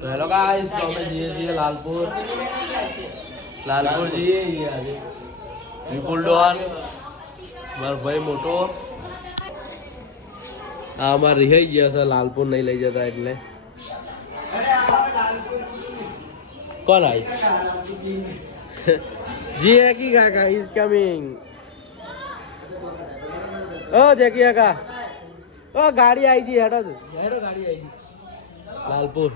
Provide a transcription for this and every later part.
તો hello guys, તો અમે જઈએ છીએ લાલપુર જઈએ આજે વિપુલ ડોન મારો ભાઈ મોટો આ અમારે રહી ગયા છે લાલપુર નહીં લઈ જતા એટલે કોણ आई जी है की काका इज कमिंग ओ जैकी काका ओ गाड़ी आई थी हेडो गाड़ी आई थी लालपुर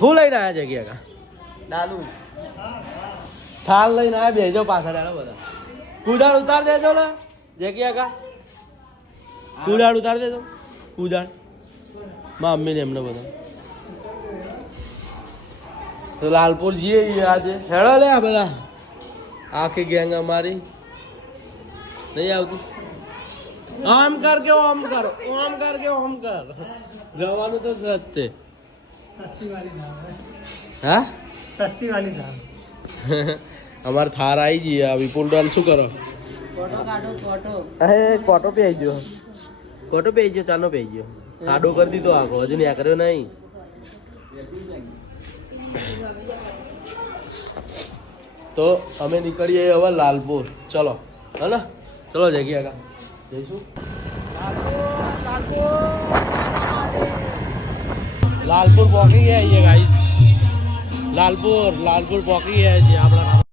હું લઈને આયા જગ્યા કા ડાલુ થાલ લઈને આયા બેજો પાછળ આલો બધા કુદાળ ઉતાર દેજો ને જગ્યા કા કુદાળ ઉતાર દેજો કુદાળ મમ્મી ને એમને બધા તો લાલપુર જઈએ આજે હેડો લે આ બધા આખી ગેંગ અમારી નહીં આવતી આમ કર કે ઓમ કર ઓમ કર કે ઓમ કર જવાનું તો સસ્તે સસ્તી વાળી હા સસ્તી વાળી સાહેબ અમાર થાર આવી જઈએ આ વિપુલ ડોન શું કરો ફોટો કાઢો ફોટો અરે કોટો પે આવી ગયો ચાનો પે આવી ગયો આડો કરી દીધો આખો હજુ નહીં કર્યો નહીં તો અમે નીકળીએ હવે લાલપુર ચલો હે ચલો જગ્યા કા જઈશું લાલપુર પહોંચી ગયા છીએ ગાઈસ લાલપુર પહોંચી ગયા છીએ આપણા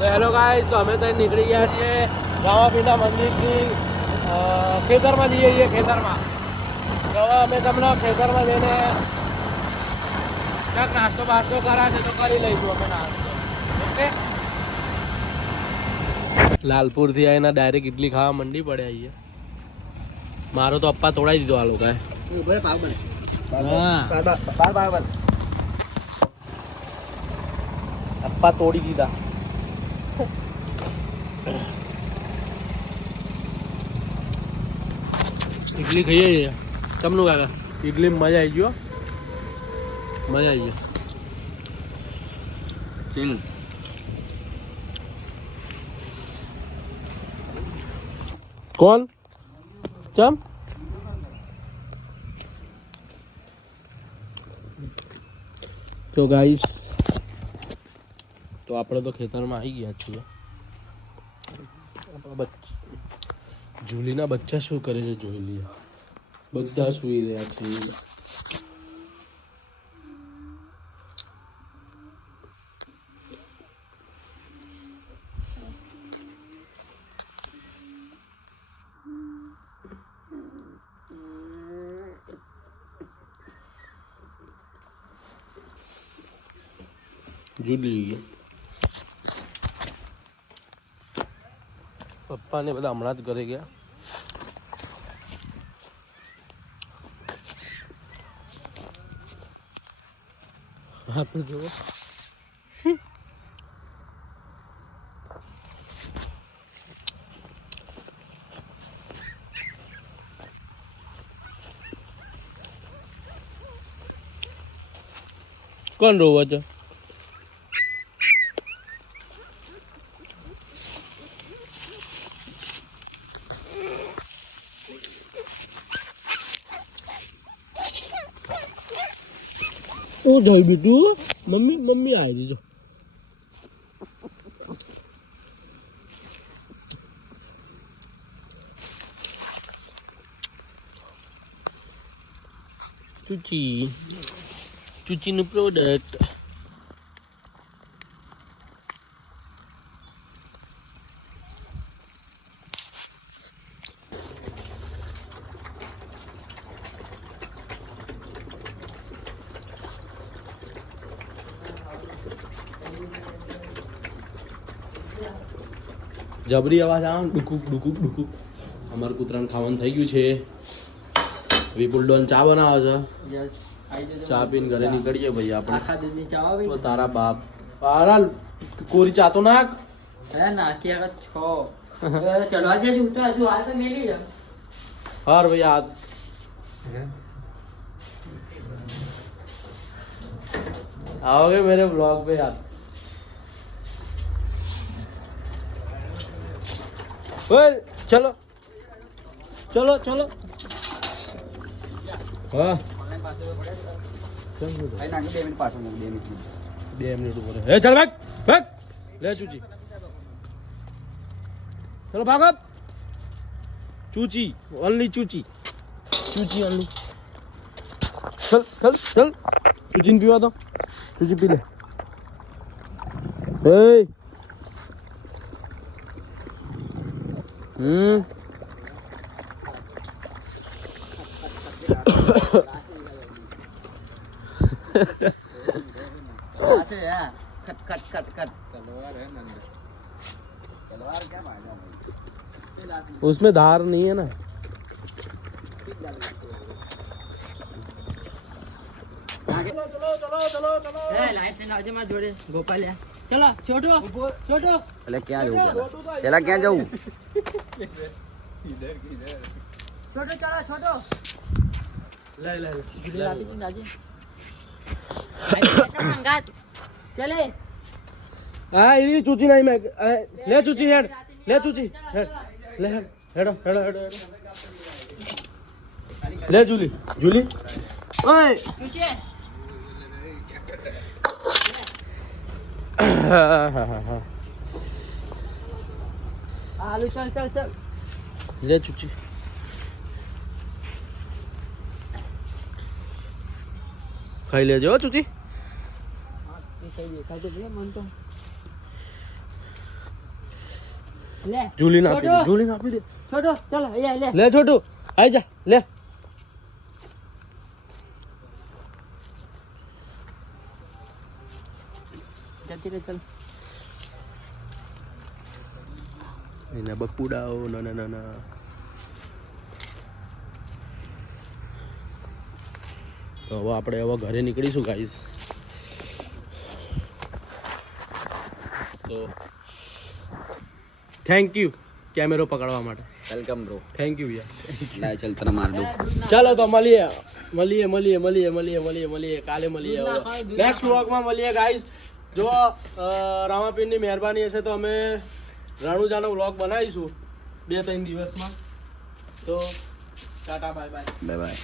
तो हेलो गाइस, तो हमें तो निकली गया है रामापीठा मंदिर की खेतर में जाइए ये खेतर में तो हमें तमने खेतर में लेने क्या नाश्तो बास्तो करा है तो कर ही लईશું અમે નાસ્તો ઓકે લાલપુર થી આવીને ડાયરેક્ટ ઇડલી ખાવા મંડી પડ્યા છીએ મારો તો અપ્પા તોડાઈ દીધો આ લોકોએ પાવ બને હા બાર અપ્પા તોડી દીધા इडली खाइए तमनु काका इडली में मजा आई गयो मजा आई गयो चल कौन चम तो गाइस तो આપણે તો ખેતરમાં આવી ગયા છીએ જુલીના બચ્ચા શું કરે છે જોઈ લઈએ બધા સૂઈ રહ્યા છે જુલી પપ્પા ને બધા હમણાં જ ઘરે ગયા આપણે જુઓ કોણ રોવો છો ओ જોઈ બીટુ મમ્મી આવી દીજો ચૂચીનું પ્રોડક્ટ જબરી અવાજ આવે ડુકુક ડુકુક ડુકુક અમારું કૂતરાને ખાવાનું થઈ ગયું છે વિપુલ ડોન ચા બનાવે છે. યસ આઈ જજો. ચા પીને ઘરે નીકળીએ ભાઈ આપણે. આખા દૂધની ચા આવે તો તારા બાપ આરા કોરી ચા તો નાખ. હે નાખી આગળ 6 ચડવા દેજો ઉતર હજુ હાલ તો મેલી જા. હાર ભાઈ આ आओगे मेरे ब्लॉग पे यार. ओए चलो चलो चलो हाँ 2 मिनट ऊपर है. चल भाग भाग ले चूची. चलो भाग अब. चूची ओनली चूची चूची ओनली. चल चल चल चूची पीवा दो. चूची पी ले. ए ऐसे है कट कट कट कट तलवार है नंद. तलवार क्या मायने. उसमें धार नहीं है ना. चलो चलो चलो चलो चलो ए लाइट से नाजे मत जोड़े गोपाल या चलो छोटो छोटो. એટલે ક્યાં જવું પેલા ક્યાં જવું छोटो चलो छोटो ले ले गुजराती की नाजे आई बेटा मंगात चले. हाँ ये चूची नहीं मैं ले चूची हेड ले चूची हेड ले हेड हेडो हेडो हेडो ले जूली जूली ओए पूछे आलू चल चल चल ले चूची खाई ले जाओ चूची. खाते भैया मन तो ले जूली ना छोटू. जूली ना पी दे. छोटो चलो ये ले ले छोटू आई जा ले. जल्दी रे चल. એને બકુડાઓ ના ના ના ના. તો હવે આપણે હવે ઘરે નીકળીશું ગાઈસ. તો થેન્ક યુ કેમેરો પકડવા માટે. વેલકમ બ્રો થેન્ક યુ યાર. લા ચલ તને માર દઉં ચાલો તો મળીએ મળીએ મળીએ મળીએ મળીએ મળીએ મળીએ કાલે મળીએ. નેક્સ્ટ વ્લોગમાં મળીએ ગાઈસ. જો રામાપીરની મહેરબાની હશે તો અમે રણુજાનો વ્લોગ બનાવીશું 2-3 દિવસમાં. તો Tata bye bye. Bye bye